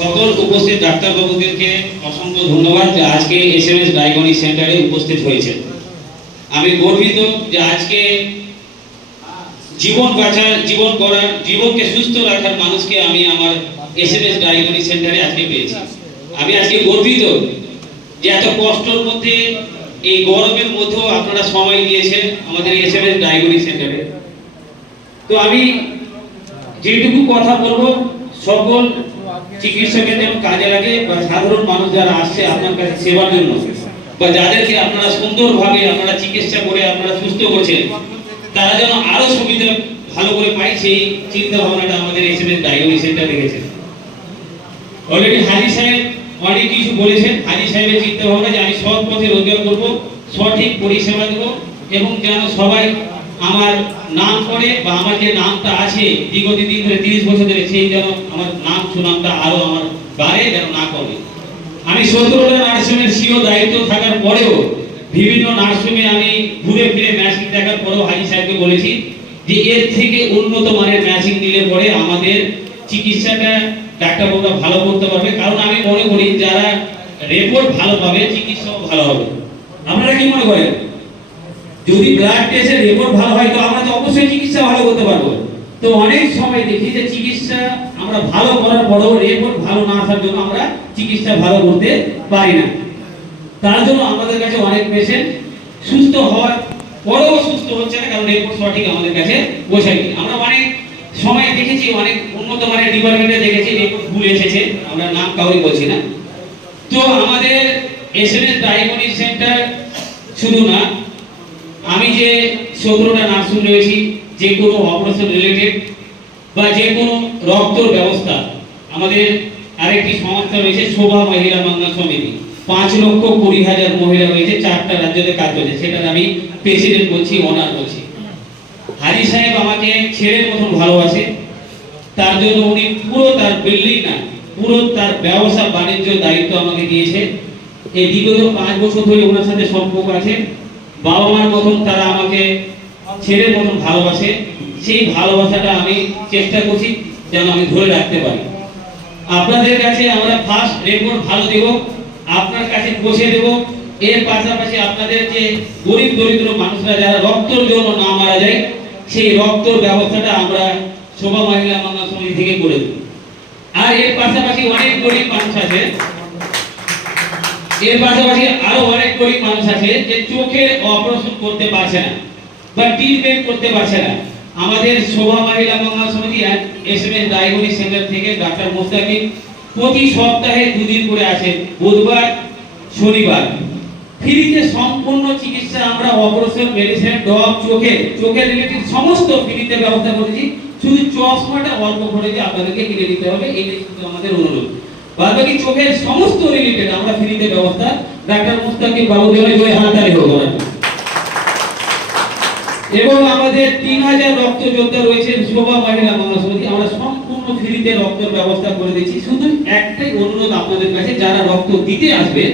সকল উপস্থিত ডাক্তারবাবুদেরকে অসংখ্য ধন্যবাদ যে আজকে এসএমএস ডায়াগনস্টিক সেন্টারে উপস্থিত হয়েছে। আমি গর্বিত যে আজকে জীবন বাঁচার, জীবন করার, জীবনকে সুস্থ রাখার মানুষকে আমি আমার এসএমএস ডায়াগনস্টিক সেন্টারে আজকে পেয়েছি। আমি আজকে গর্বিত যে এত কষ্টের মধ্যে, এই গরমের মধ্যেও আপনারা সময় দিয়েছেন আমাদের এসএমএস ডায়াগনস্টিক সেন্টারে। তো আমি যেটুকু কথা বলবো সকল চিকিৎসকের যেন কাজে লাগে, বা সাধারণ মানুষ যারা আসছে আপনার কাছে সেবার জন্য, বা যাদেরকে আপনারা সুন্দরভাবে আপনারা চিকিৎসা করে আপনারা সুস্থ করছেন, তারা যেন আরো সুবিধা ভালো করে পায়, সেই চিন্তা ভাবনাটা আমাদের এসএমএস ডায়াগনস্টিক সেন্টার রেখেছে। অলরেডি হাজি সাহেব অনেক কিছু বলেছেন। হাজি সাহেবের চিন্তা ভাবনা যে আমি সৎ পথে রোজগার করব, সঠিক পরিষেবা দেব, এবং যেন সবাই আমার নাম করে, বা আমার যে নামটা আছে বিগত দিন ধরে 30 বছর ধরে, সেই যেন আমার নাম সুনামটা আরো আমার বাড়ে, যেন না কমে। আমি 17টা নার্সিংয়ের সিও দায়িত্ব থাকার পরেও বিভিন্ন নার্সিংয়ে আমি ঘুরে ফিরে ম্যাচিং দেখার পরেও হাজি সাহেবকে বলেছি যে এর থেকে উন্নত মানের ম্যাচিং নিলে পরে আমাদের চিকিৎসাটা ডাক্তারবাবুরা ভালো করতে পারবে। কারণ আমি মনে করি যারা রিপোর্ট ভালো পাবে চিকিৎসাও ভালো হবে। আপনারা কি মনে করেন? যদি ব্লাড টেস্টের রিপোর্ট ভালো হয় তো আমরা তো অবশ্যই চিকিৎসা ভালো করতে পারবো। তো অনেক সময় দেখি যে চিকিৎসা আমরা ভালো করার পরেও রিপোর্ট ভালো না আসার জন্য আমরা চিকিৎসা ভালো করতে পারি না। তার জন্য আমাদের কাছে অনেক পেশেন্ট সুস্থ হওয়ার পরেও সুস্থ হচ্ছে না, কারণ রিপোর্ট সঠিক আমাদের কাছে পৌঁছায়নি। আমরা অনেক সময় দেখেছি, অনেক উন্নত মানের ডিপার্টমেন্টে দেখেছি রিপোর্ট ভুল এসেছে, আমরা নাম কাউরি বলছি না। তো আমাদের এসএমএস ডায়াগনস্টিক সেন্টার শুধু না, আমি যে 17টা নার্সিং রয়েছি, যে কোনো অপারেশন রিলেটেড বা যে কোনো রক্তর ব্যবস্থা, আমাদের আরেকটি সংস্থা রয়েছে শোভা মহিলা মঙ্গল সমিতি, 5,20,000 মহিলা রয়েছে, 4টা রাজ্যতে কাজ করছে, সেটা আমি প্রেসিডেন্ট বলছি, ওনার বলছি। হাজি সাহেব আমাকে ছেলের মতন ভালোবাসে, তার জন্য উনি পুরো তার বিল্ডিং না, পুরো তার ব্যবসা বাণিজ্য দায়িত্ব আমাকে দিয়েছে। এই বিগত 5 বছর ধরে ওনার সাথে সম্পর্ক আছে। বাবা মার মতন তারা আমাকে ছেলের মতন ভালোবাসে। সেই ভালোবাসাটা আমি চেষ্টা করছি যেন আমি ধরে রাখতে পারি। আপনাদের কাছে আমরা ফার্স্ট রিপোর্ট ভালো দেব, আপনার কাছে পৌঁছে দেব। এর পাশাপাশি আপনাদের যে গরিব দরিদ্র মানুষরা যারা রক্তের জন্য না মারা যায়, সেই রক্তর ব্যবস্থাটা আমরা শোভা মহিলা মঙ্গল সমিতি থেকে করে দেব। আর এর পাশাপাশি অনেক গরিব মানুষ আছে, এর পাশাপাশি আরো অনেক গরিব মানুষ আছে যে চোখের অপারেশন করতে পারছে না বা ট্রিটমেন্ট করতে পারছে না। আমাদের শোভা মহিলা মঙ্গল সমিতি এসএমএস ডায়াগনস্টিক সেন্টার থেকে ডাক্তার মুস্তাকিম প্রতি সপ্তাহে 2 দিন করে আসেন, বুধবার শনিবার। ফ্রিতে সম্পূর্ণ চিকিৎসা আমরা অপারেশন, মেডিসিন, ড্রপ, চোখের রিলেটেড সমস্ত ফ্রিতে ব্যবস্থা করেছি। শুধু চশমাটা অল্প করে যে আপনাদেরকে কিনে দিতে হবে, এটাই শুধু আমাদের অনুরোধ। বাকি চোখের সমস্ত রিলেটেড আমরা ফ্রিতে ব্যবস্থা ডাক্তার মুস্তাকিম বাবুদের জয় হাততালি হোক। এবং আমাদের 3000 রক্ত যোদ্ধা রয়েছে শোভা মহিলা মঙ্গল সমিতি, আমরা সম্পূর্ণ ফ্রিতে রক্তের ব্যবস্থা করে দিচ্ছি। শুধু একটাই অনুরোধ আপনাদের কাছে, যারা রক্ত দিতে আসবে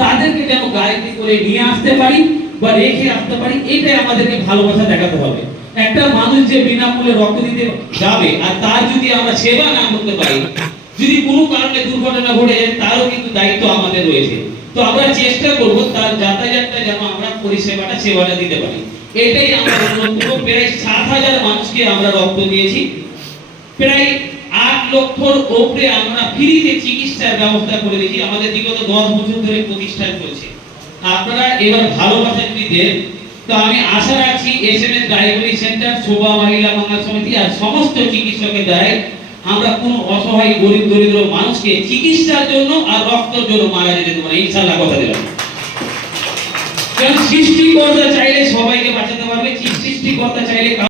তাদেরকে যেন গাড়িতে করে নিয়ে আসতে পারি বা রেখে আসতে পারি, এটাই আমাদেরকে ভালোবাসা দেখাতে হবে। একটা মানুষ যে বিনামূল্যে রক্ত দিতে যাবে আর তার যদি আমরা সেবা না করতে পারি, যদি কোনো কারণে দুর্ঘটনা ঘটে যায়, তারও কিন্তু দায়িত্ব আমাদের রয়েছে। তো আমরা চেষ্টা করব তার যাতায়াতটা যেন আমরা পরিষেবাটা সেবাটা দিতে পারি, এটাই আমরা অনুরোধ। প্রায় 7,000 মানুষকে আমরা রক্ত দিয়েছি, প্রায় 8 লক্ষর উপরে আমরা ফ্রিতে চিকিৎসার ব্যবস্থা করে দিয়েছি। আমাদের বিগত 10 বছর ধরে প্রতিষ্ঠান চলছে। আপনারা এবার ভালোবাসা যদি দেন, তো আমি আশা রাখছি এসএমএস ডায়াগনস্টিক সেন্টার, শোভা মহিলা মঙ্গল সমিতি আর সমস্ত চিকিৎসকের দ্বারা আমরা কোন অসহায় গরিব দরিদ্র মানুষকে চিকিৎসার জন্য আর রক্তের জন্য মারা যেতে দেব না, ইনশাআল্লাহ কথা দিলাম। কারণ সৃষ্টিকর্তা চাইলে সবাইকে বাঁচাতে পারবে, সৃষ্টিকর্তা চাইলে